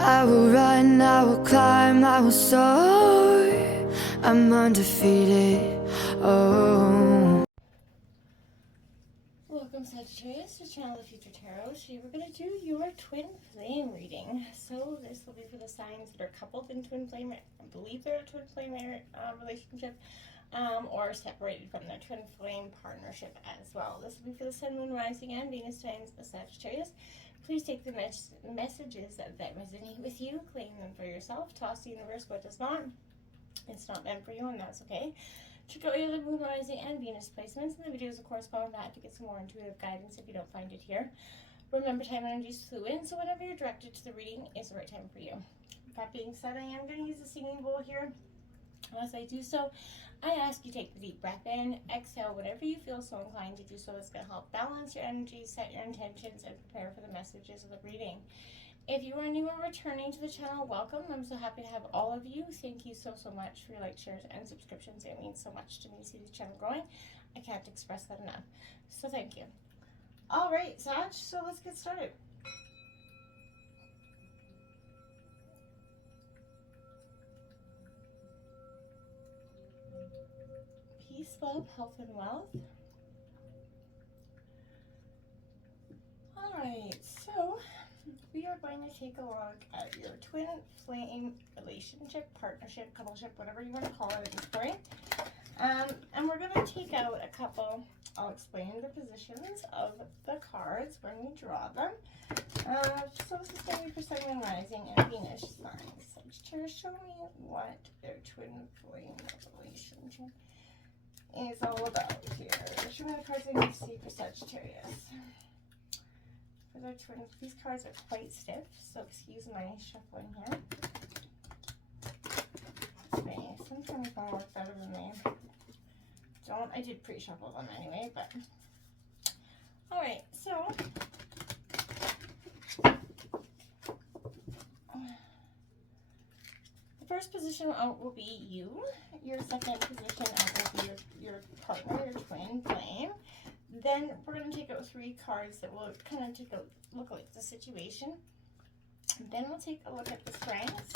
I will run, I will climb, I will soar. I'm undefeated. Oh. Welcome, Sagittarius, to Channel the Future Tarot. Today we're going to do your twin flame reading. So this will be for the signs that are coupled in twin flame, believe they're a twin flame relationship, or separated from their twin flame partnership as well. This will be for the Sun, Moon, Rising, and Venus signs of Sagittarius. Please take the messages that resonate with you, claim them for yourself, toss the universe what does not. It's not meant for you, and that's okay. Check out your Moon, Rising, and Venus placements in the videos that correspond with that to get some more intuitive guidance if you don't find it here. Remember, time and energy is fluid, so whenever you're directed to the reading is the right time for you. That being said, I am going to use a singing bowl here. As I do so, I ask you take the deep breath in, exhale whenever you feel so inclined to do so. It's going to help balance your energy, set your intentions, and prepare for the messages of the reading. If you are new or returning to the channel, welcome. I'm so happy to have all of you. Thank you so much for your likes, shares, and subscriptions. It means so much to me to see the channel growing. I can't express that enough. So thank you. All right, Sag, so let's get started. Peace, love, health, and wealth. All right, so we are going to take a look at your twin flame relationship, partnership, coupleship, whatever you want to call it at this point. And we're going to take out a couple. I'll explain the positions of the cards when we draw them. So this is going to be for Sun, Moon, Rising, and Venus signs. Sagittarius, show me what their twin flame relationship is all about here. Show me the cards I need to see for Sagittarius. For their twin, these cards are quite stiff, so excuse my shuffling here. Sometimes one works better than me. I did pre-shuffle them anyway, but all right. So the first position out will be you. Your second position out will be your partner, your twin flame. Then we're going to take out 3 cards that will kind of take a look at the situation. Then we'll take a look at the strengths,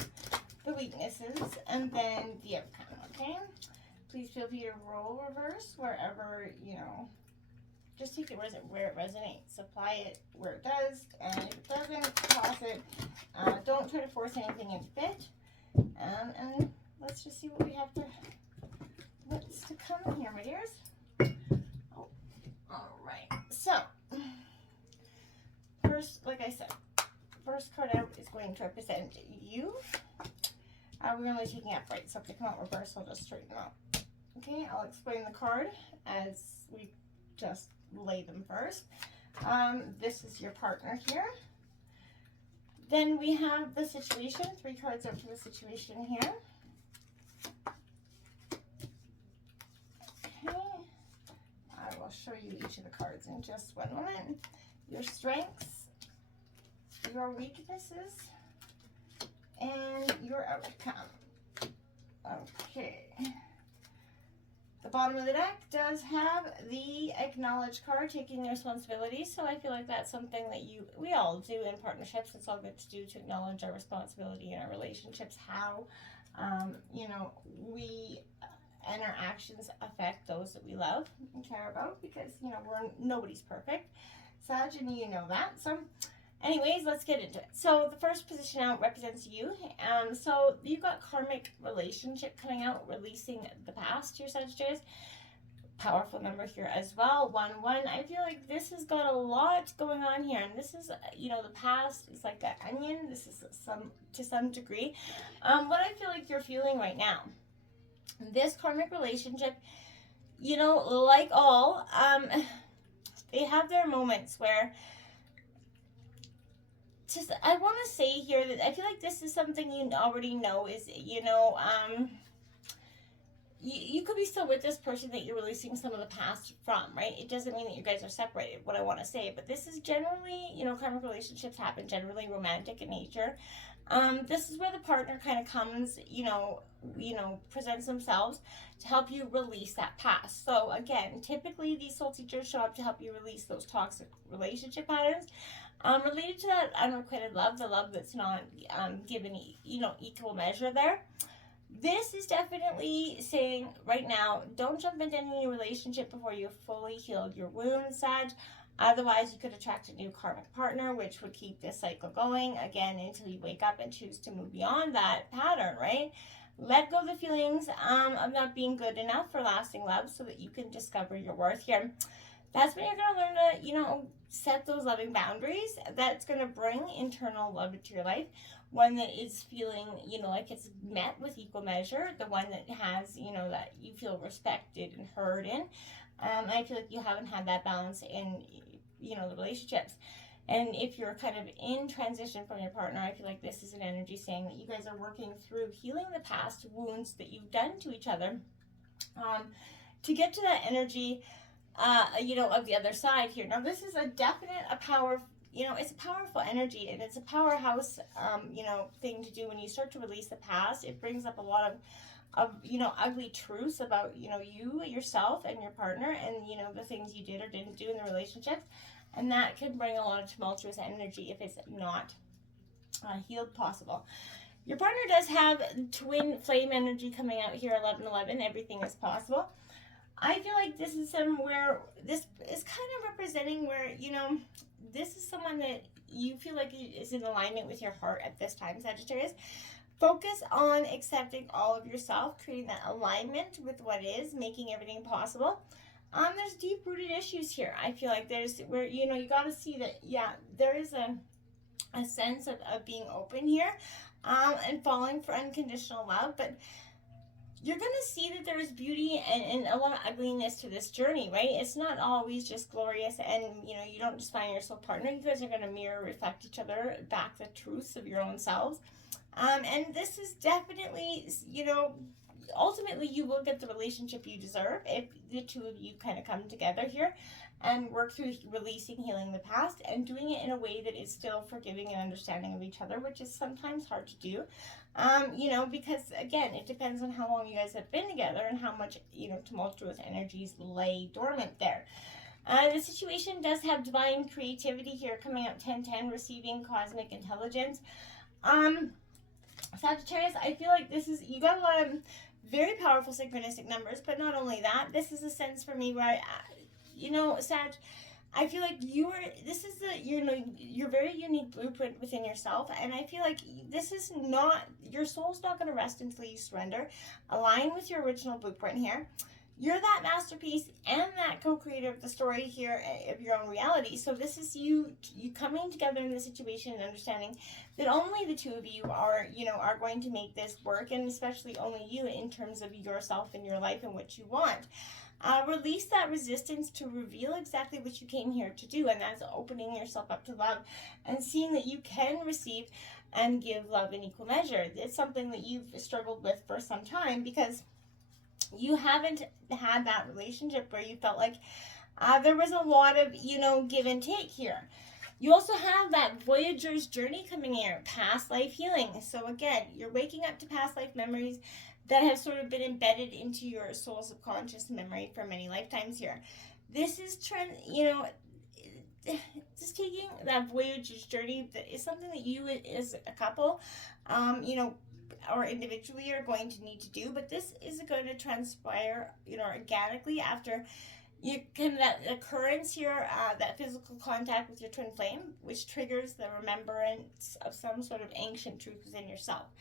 the weaknesses, and then the outcome, okay? Please feel free to roll reverse wherever, just take it where it resonates. Apply it where it does, and if it doesn't, toss it. Don't try to force anything into fit. And let's just see what's to come here, my dears. All right, so first, like I said, first card out is going to represent you. We're only taking upright, so if they come out reverse, I'll just straighten them out. Okay, I'll explain the card as we just lay them first. This is your partner here. Then we have the situation, 3 cards out for the situation here. Okay, I will show you each of the cards in just one moment. Your strengths, your weaknesses, and your outcome. Okay. The bottom of the deck does have the acknowledge card, taking responsibility. So I feel like that's something that we all do in partnerships. It's all good to do, to acknowledge our responsibility in our relationships, how we and our actions affect those that we love and care about, because nobody's perfect, Sag, and you know that. So anyways, let's get into it. So the first position out represents you. So you've got karmic relationship coming out, releasing the past here, Sagittarius. Powerful number here as well, 1-1. I feel like this has got a lot going on here, and this is, the past is like an onion. This is to some degree what I feel like you're feeling right now. This karmic relationship, like all, they have their moments where, I want to say here that I feel like this is something you already know is, you could be still with this person that you're releasing some of the past from, right? It doesn't mean that you guys are separated, what I want to say, but this is generally, karmic relationships happen, generally romantic in nature. This is where the partner kind of comes, presents themselves to help you release that past. So again, typically these soul teachers show up to help you release those toxic relationship patterns. Related to that unrequited love, the love that's not given, equal measure there. This is definitely saying right now, don't jump into any relationship before you've fully healed your wounds, Sag. Otherwise, you could attract a new karmic partner, which would keep this cycle going again until you wake up and choose to move beyond that pattern, right? Let go of the feelings of not being good enough for lasting love so that you can discover your worth here. That's when you're going to learn to, set those loving boundaries. That's going to bring internal love into your life. One that is feeling, like it's met with equal measure. The one that has, that you feel respected and heard in. I feel like you haven't had that balance in, the relationships. And if you're kind of in transition from your partner, I feel like this is an energy saying that you guys are working through healing the past wounds that you've done to each other. To get to that energy, of the other side here. Now, this is a power, it's a powerful energy, and it's a powerhouse, thing to do when you start to release the past. It brings up a lot of ugly truths about, you, yourself, and your partner, and, the things you did or didn't do in the relationships. And that can bring a lot of tumultuous energy if it's not healed possible. Your partner does have twin flame energy coming out here, 1111. Everything is possible. I feel like this is somewhere, this is kind of representing where, this is someone that you feel like is in alignment with your heart at this time, Sagittarius. Focus on accepting all of yourself, creating that alignment with what is, making everything possible. There's deep-rooted issues here. I feel like there's where, you got to see that, there is a sense of being open here and falling for unconditional love, but you're going to see that there is beauty and a lot of ugliness to this journey, right? It's not always just glorious, and, you don't just find your soul partner. You guys are going to mirror, reflect each other, back the truths of your own selves. And this is definitely, ultimately you will get the relationship you deserve if the two of you kind of come together here and work through releasing, healing the past, and doing it in a way that is still forgiving and understanding of each other, which is sometimes hard to do. Because again, it depends on how long you guys have been together and how much, tumultuous energies lay dormant there. The situation does have divine creativity here coming out 1010, receiving cosmic intelligence. Sagittarius, I feel like you got a lot of very powerful synchronistic numbers, but not only that, this is a sense for me where Sag, I feel like this is your very unique blueprint within yourself, and I feel like this is not, your soul's not going to rest until you surrender. Align with your original blueprint here. You're that masterpiece and that co-creator of the story here of your own reality. So this is you coming together in this situation and understanding that only the two of you are going to make this work, and especially only you in terms of yourself and your life and what you want. Release that resistance to reveal exactly what you came here to do, and that's opening yourself up to love and seeing that you can receive and give love in equal measure. It's something that you've struggled with for some time because you haven't had that relationship where you felt like there was a lot of, give and take here. You also have that Voyager's journey coming here, past life healing. So again, you're waking up to past life memories that have sort of been embedded into your soul subconscious memory for many lifetimes here. This is just taking that Voyager's journey that is something that you as a couple, or individually are going to need to do, but this is going to transpire, organically after you kind of that occurrence here, that physical contact with your twin flame, which triggers the remembrance of some sort of ancient truth within yourself.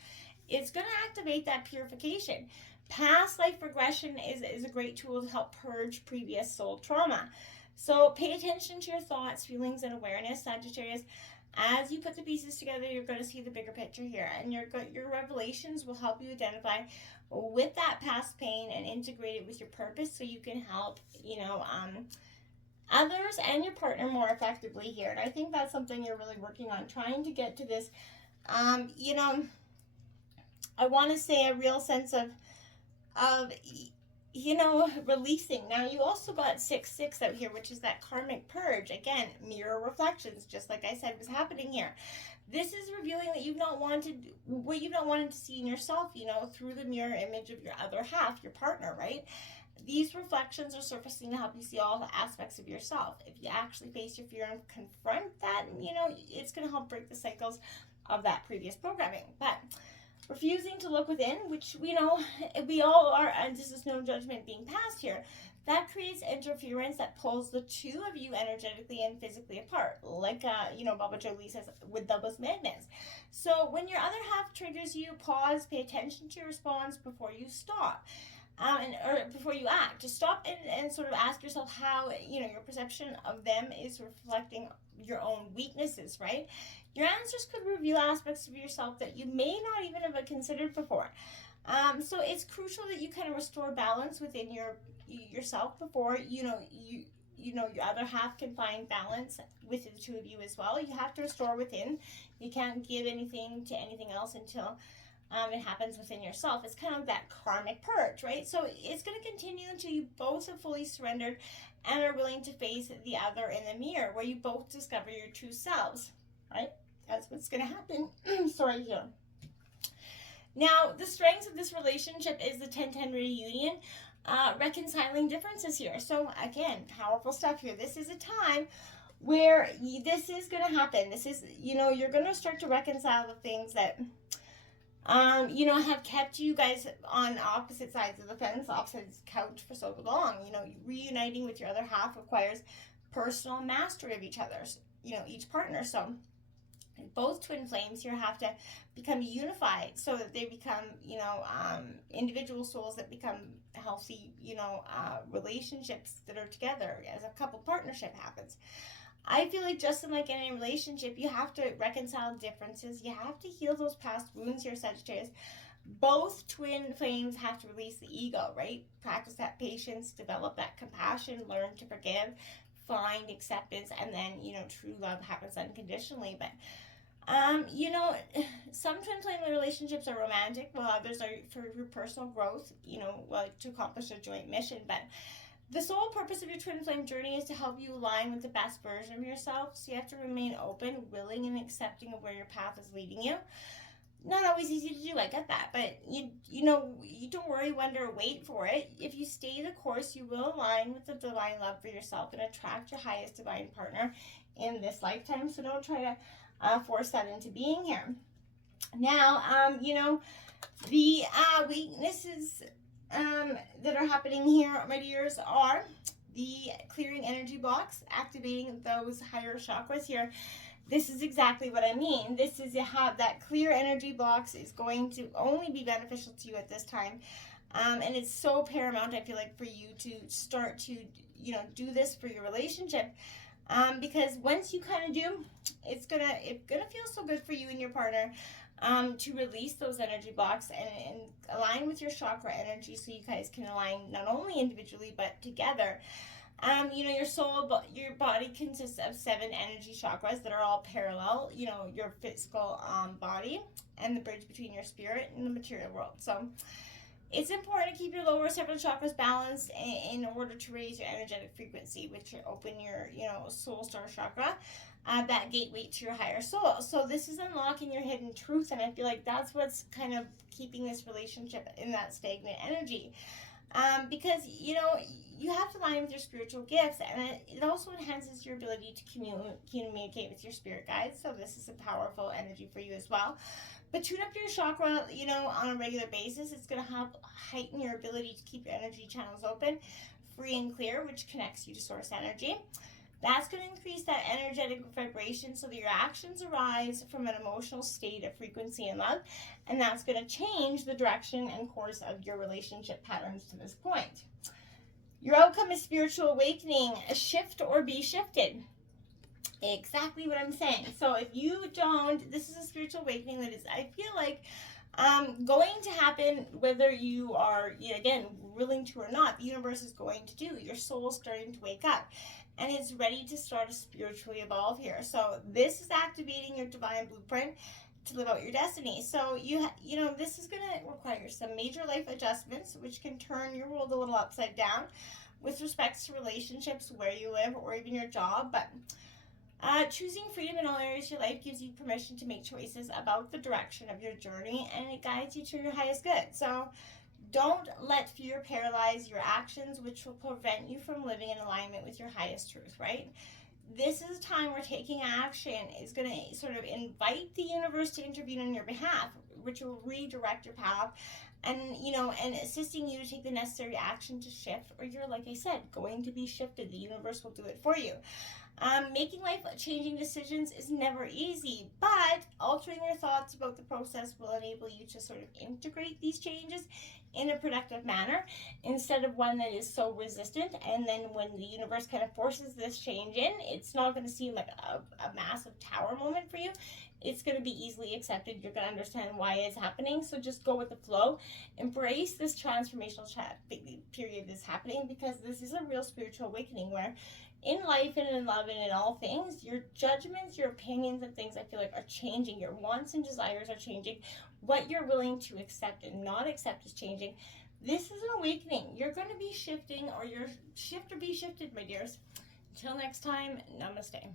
It's going to activate that purification. Past life regression is a great tool to help purge previous soul trauma. So pay attention to your thoughts, feelings, and awareness, Sagittarius. As you put the pieces together, you're going to see the bigger picture here, and your revelations will help you identify with that past pain and integrate it with your purpose so you can help, others and your partner more effectively here. And I think that's something you're really working on, trying to get to this, I want to say a real sense of releasing. Now, you also got 6-6 out here, which is that karmic purge. Again, mirror reflections, just like I said was happening here. This is revealing that what you've not wanted to see in yourself, through the mirror image of your other half, your partner, right? These reflections are surfacing to help you see all the aspects of yourself. If you actually face your fear and confront that, it's going to help break the cycles of that previous programming. But refusing to look within, which we know we all are, and this is no judgment being passed here, that creates interference that pulls the two of you energetically and physically apart, like Baba Jolie says, with doubles magnets. So when your other half triggers you, pause, pay attention to your response before you stop. Or before you act, just stop and sort of ask yourself how your perception of them is reflecting your own weaknesses, right? Your answers could reveal aspects of yourself that you may not even have considered before. So it's crucial that you kind of restore balance within yourself before your other half can find balance with the two of you as well. You have to restore within. You can't give anything to anything else until it happens within yourself. It's kind of that karmic purge, right? So it's going to continue until you both have fully surrendered and are willing to face the other in the mirror, where you both discover your true selves, right? That's what's going to happen. Sorry here. Now, the strengths of this relationship is the 10-10 reunion, reconciling differences here. So again, powerful stuff here. This is a time where this is going to happen. This is, you're going to start to reconcile the things that have kept you guys on opposite sides of the fence, opposite couch for so long. Reuniting with your other half requires personal mastery of each other's, each partner. So both twin flames here have to become unified so that they become, individual souls that become healthy, relationships that are together as a couple partnership happens. I feel like just in like any relationship, you have to reconcile differences. You have to heal those past wounds here, Sagittarius. Both twin flames have to release the ego, right? Practice that patience, develop that compassion, learn to forgive, find acceptance, and then, true love happens unconditionally. But, some twin flame relationships are romantic, while others are for your personal growth, to accomplish a joint mission. But the sole purpose of your twin flame journey is to help you align with the best version of yourself. So you have to remain open, willing, and accepting of where your path is leading you. Not always easy to do, I get that, but you don't worry, wonder, wait for it. If you stay the course, you will align with the divine love for yourself and attract your highest divine partner in this lifetime. So don't try to force that into being here. Now, the weaknesses that are happening here, my dears, are the clearing energy blocks, activating those higher chakras here. This is exactly what I mean. This is how that clear energy blocks is going to only be beneficial to you at this time. And it's so paramount, I feel like, for you to start to, do this for your relationship. Because once you kind of do, it's gonna feel so good for you and your partner to release those energy blocks and align with your chakra energy, so you guys can align not only individually but together. Your body consists of 7 energy chakras that are all parallel, your physical body and the bridge between your spirit and the material world. So it's important to keep your lower several chakras balanced in order to raise your energetic frequency, which open your, soul star chakra, that gateway to your higher soul. So this is unlocking your hidden truth, and I feel like that's what's kind of keeping this relationship in that stagnant energy. Because, you have to align with your spiritual gifts, and it also enhances your ability to communicate with your spirit guides. So this is a powerful energy for you as well. But tune up your chakra, on a regular basis. It's going to help heighten your ability to keep your energy channels open, free and clear, which connects you to source energy. That's going to increase that energetic vibration so that your actions arise from an emotional state of frequency and love. And that's going to change the direction and course of your relationship patterns to this point. Your outcome is spiritual awakening, a shift or be shifted. Exactly what I'm saying. So if you don't, this is a spiritual awakening that is, I feel like, going to happen whether you are, again, willing to or not. The universe is going to do. Your soul is starting to wake up, and it's ready to start to spiritually evolve here. So this is activating your divine blueprint to live out your destiny. So this is going to require some major life adjustments, which can turn your world a little upside down with respects to relationships, where you live, or even your job. But choosing freedom in all areas of your life gives you permission to make choices about the direction of your journey, and it guides you to your highest good. So Don't let fear paralyze your actions, which will prevent you from living in alignment with your highest truth, right? This is a time where taking action is going to sort of invite the universe to intervene on your behalf, which will redirect your path and, and assisting you to take the necessary action to shift, or you're, like I said, going to be shifted. The universe will do it for you. Making life-changing decisions is never easy, but altering your thoughts about the process will enable you to sort of integrate these changes in a productive manner instead of one that is so resistant. And then when the universe kind of forces this change in, it's not going to seem like a massive tower moment for you. It's going to be easily accepted. You're going to understand why it's happening. So just go with the flow. Embrace this transformational period that's happening, because this is a real spiritual awakening where in life and in love and in all things, your judgments, your opinions and things, I feel like, are changing. Your wants and desires are changing. What you're willing to accept and not accept is changing. This is an awakening. You're going to be shifting, or your shift or be shifted, my dears. Until next time, namaste.